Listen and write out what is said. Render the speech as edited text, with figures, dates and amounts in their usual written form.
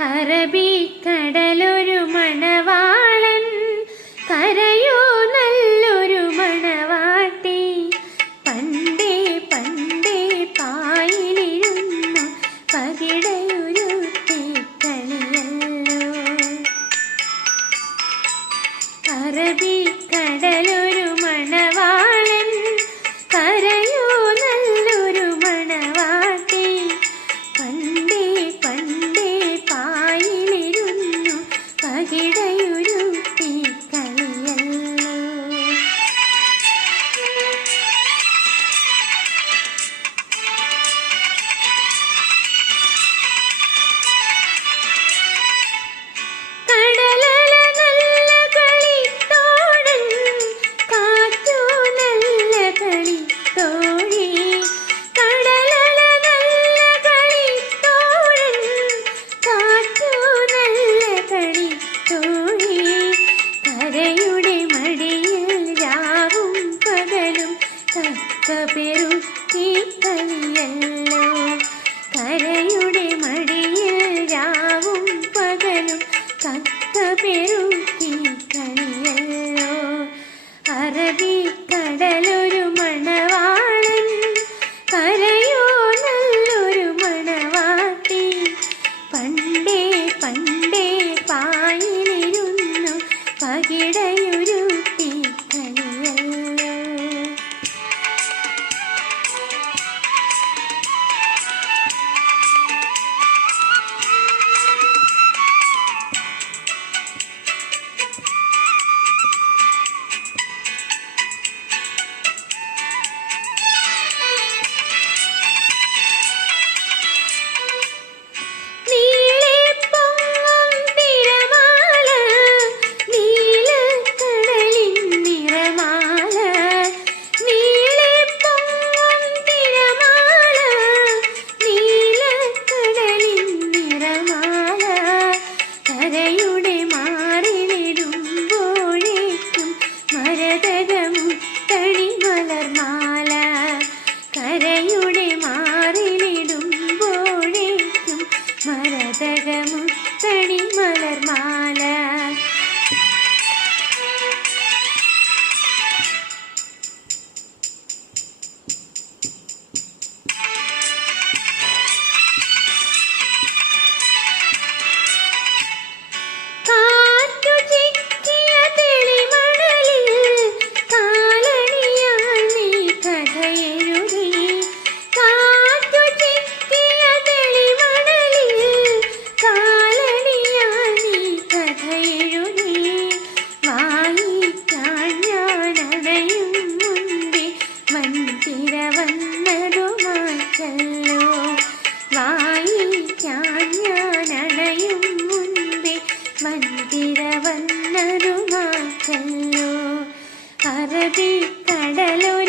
അറബിക്കടലൊരു മണവാളൻ, കരയോ നല്ലൊരു മണവാട്ടി. പണ്ടേ പണ്ടേ പായിലിരുന്നു പകിടയുരുത്തിക്കളിയല്ലോ. അറബിക്കടലൊരു മണവാളൻ, കരയോ നല്ലൊരു മണവാട്ടി. പണ്ടേ പണ്ടേ പായിലിരുന്നു പകിടയുരുത്തിക്കളിയല്ലോ. കരയുടെ മടിയിൽ രാവും പകലും തക്കപെരുത്തിക്കളിയല്ലോ. കരയുടെ മടിയിൽ രാവും പകലും തക്കപെരുത്തിക്കളിയല്ലോ. അറബിക്കടലൊരു മണവാളൻ, കരയോ നല്ലൊരു മണവാട്ടി. പണ്ടേ പണ്ടേ പായിലിരുന്നു പകിടയുരുത്തിക്കളിയല്ലോ. കരയുടെ മാറിലിടുമ്പോഴേക്കും മരതകമുത്തണി മലർമാല. കരയുടെ മാറിലിടുമ്പോഴേക്കും മരതകമുത്തണി മലർമാല. അറബിക്കടലൊരു